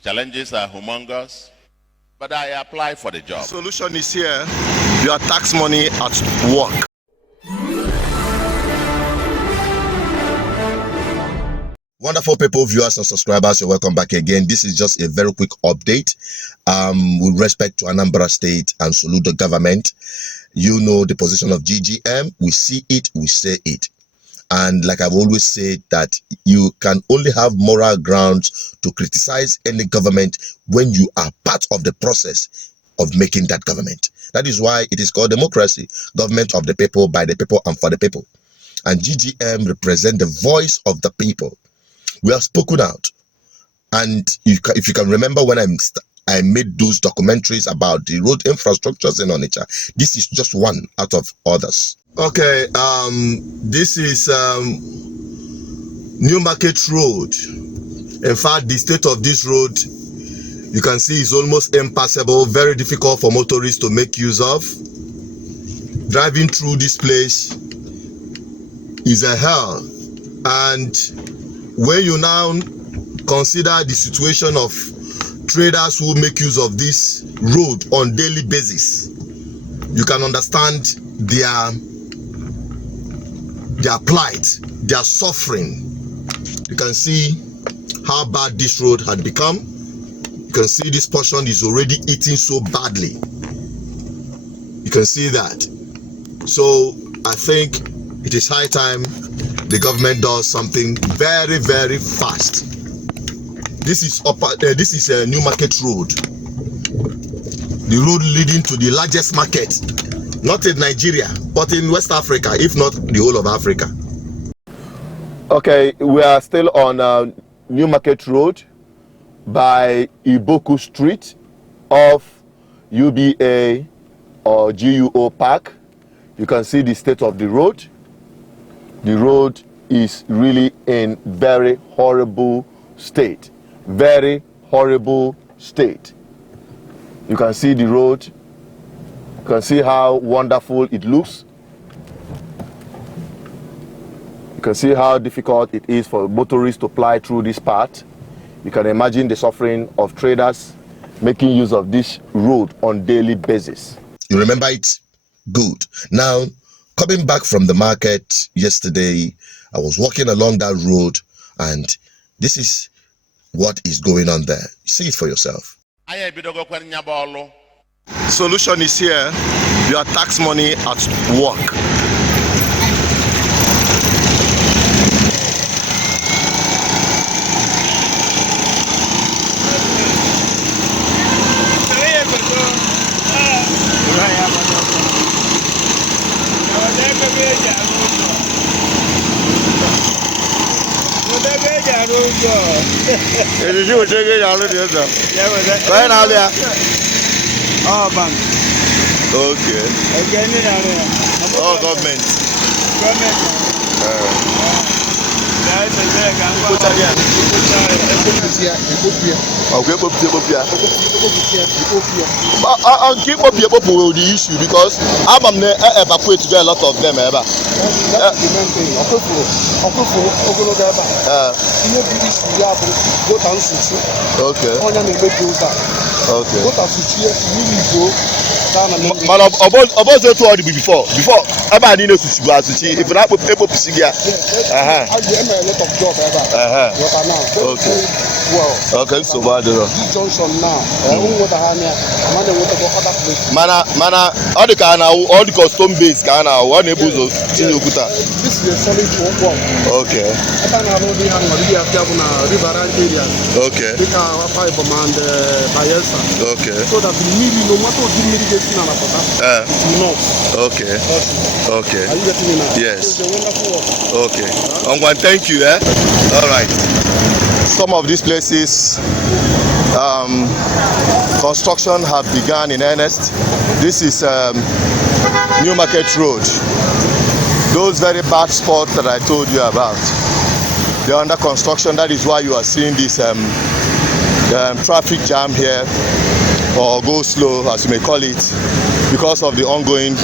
The challenges are humongous, but I apply for the job. The solution is here. Your tax money at work. Wonderful people, viewers and subscribers, you're welcome back again. This is just a very quick update with respect to Anambra State and Soludo government. You know the position of GGM. We see it, we say it. And like I've always said, that you can only have moral grounds to criticize any government when you are part of the process of making that government. That is why it is called democracy, government of the people, by the people, and for the people. And GGM represent the voice of the people. We have spoken out, and if you can remember when I made those documentaries about the road infrastructures in Onitsha, this is just one out of others. Okay, this is New Market Road. In fact, the state of this road, you can see, is almost impassable, very difficult for motorists to make use of. Driving through this place is a hell. And when you now consider the situation of traders who make use of this road on daily basis, you can understand their plight, their suffering. You can see how bad this road had become. You can see this portion is already eating so badly. You can see that. So I think it is high time the government does something very, very fast. This is a New Market Road, the road leading to the largest market, not in Nigeria, but in West Africa, if not the whole of Africa. Okay, we are still on New Market Road by Iboku Street off UBA or GUO Park. You can see the state of the road. The road is really in very horrible state. Very horrible state. You can see the road. You can see how wonderful it looks. You can see how difficult it is for motorists to ply through this part. You can imagine the suffering of traders making use of this road on daily basis. You remember it? Good. Now, coming back from the market yesterday, I was walking along that road, and this is what is going on there. See it for yourself. Solution is here. Your tax money at work. Bank. Okay. Oh, government. Keep up your people with the issue, because I'm evacuate to get a lot of them. Man, about to already before I need to go out to see if not people see here. I do a lot of job okay. Well, okay, so bad. This junction now. Mana, all the custom base can now. One able to see you. This is a solid one. Okay. Okay. Okay. So that no matter what okay. Okay. Are you getting me now? Yes. Okay. Thank you. All right. Some of these places, construction have begun in earnest. This is New Market Road. Those very bad spots that I told you about, they're under construction. That is why you are seeing this traffic jam here, or go slow as you may call it, because of the ongoing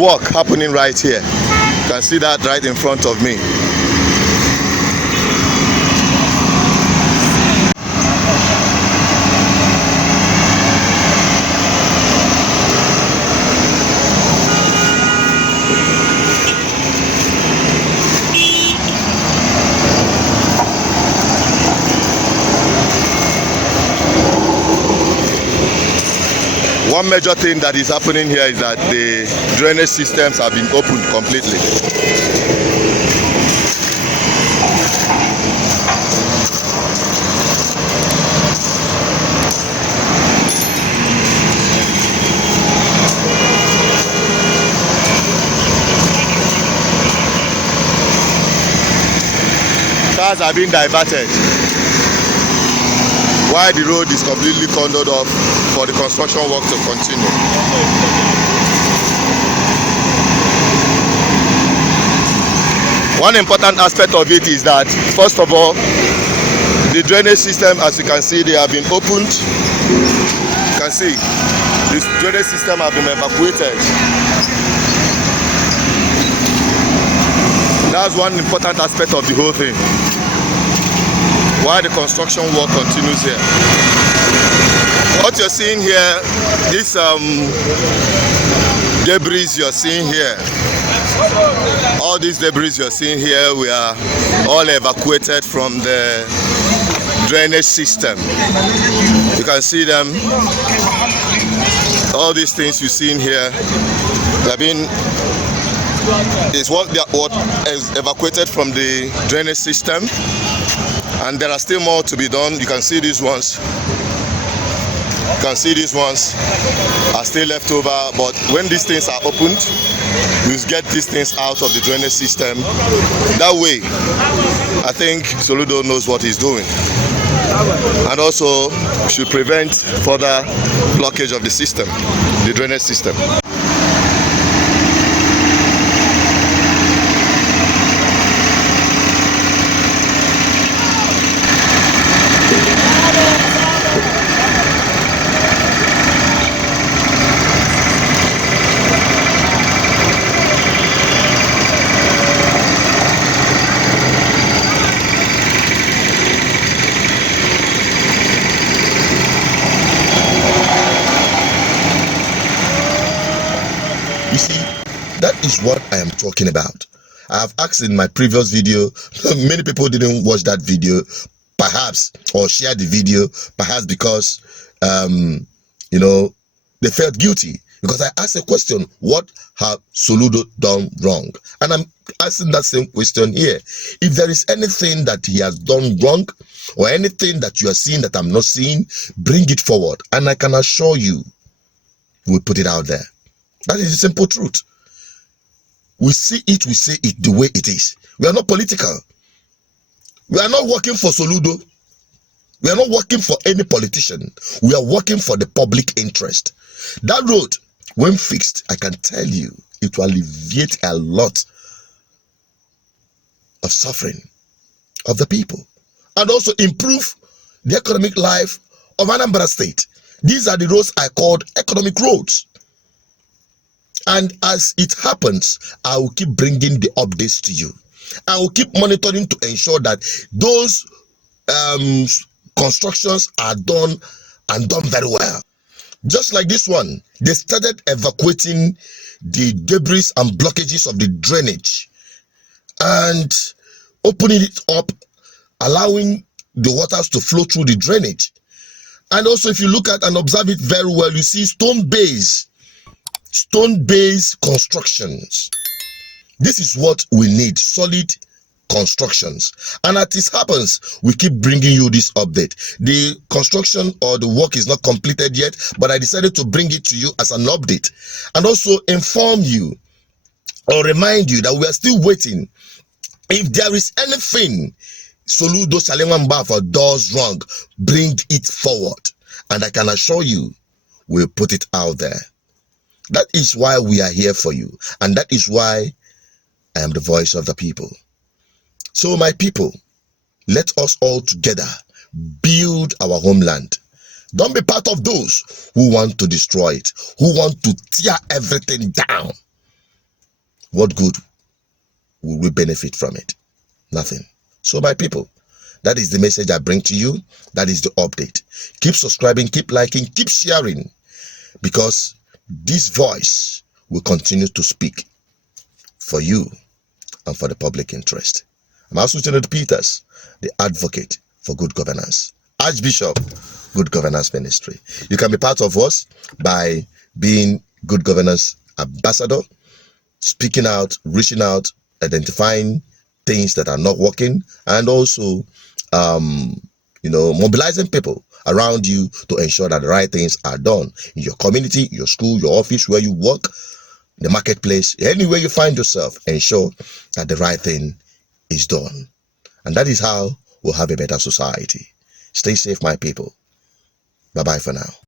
work happening right here. You can see that right in front of me. One major thing that is happening here is that the drainage systems have been opened completely. Cars are being diverted while the road is completely cordoned off for the construction work to continue. One important aspect of it is that, first of all, the drainage system, as you can see, they have been opened. You can see this drainage system have been evacuated. That's one important aspect of the whole thing, while the construction work continues here. What you're seeing here, this debris you're seeing here, all these debris you're seeing here, we are all evacuated from the drainage system. You can see them, all these things you see in here, they've been is what is evacuated from the drainage system, and there are still more to be done. You can see these ones. You can see these ones are still left over, but when these things are opened, we get these things out of the drainage system. That way, I think Soludo knows what he's doing, and also should prevent further blockage of the system, the drainage system. You see, that is what I am talking about. I have asked in my previous video, many people didn't watch that video, perhaps, or share the video, perhaps because, they felt guilty. Because I asked a question, what have Soludo done wrong? And I'm asking that same question here. If there is anything that he has done wrong, or anything that you are seeing that I'm not seeing, bring it forward. And I can assure you, we'll put it out there. That is the simple truth. We see it, we say it the way it is. We are not political. We are not working for Soludo. We are not working for any politician. We are working for the public interest. That road, when fixed, I can tell you, it will alleviate a lot of suffering of the people, and also improve the economic life of Anambra State. These are the roads I called economic roads. And as it happens, I will keep bringing the updates to you. I will keep monitoring to ensure that those constructions are done and done very well. Just like this one, they started evacuating the debris and blockages of the drainage and opening it up, allowing the waters to flow through the drainage. And also, if you look at and observe it very well, you see stone-based constructions. This is what we need, solid constructions. And as it happens, we keep bringing you this update. The construction or the work is not completed yet, but I decided to bring it to you as an update, and also inform you or remind you that we are still waiting. If there is anything Soludo Salemamba does wrong, bring it forward, and I can assure you we'll put it out there. That is why we are here for you, and that is why I am the voice of the people. So my people, let us all together build our homeland. Don't be part of those who want to destroy it, who want to tear everything down. What good will we benefit from it? Nothing. So my people, that is the message I bring to you. That is the update. Keep subscribing, keep liking, keep sharing, because this voice will continue to speak for you and for the public interest. I'm also Lieutenant Peters, the advocate for good governance. Archbishop, Good Governance Ministry. You can be part of us by being Good Governance Ambassador, speaking out, reaching out, identifying things that are not working, and also mobilizing people around you to ensure that the right things are done in your community, your school, your office, where you work, the marketplace, anywhere you find yourself. Ensure that the right thing is done, and that is how we'll have a better society. Stay safe, my people. Bye bye for now.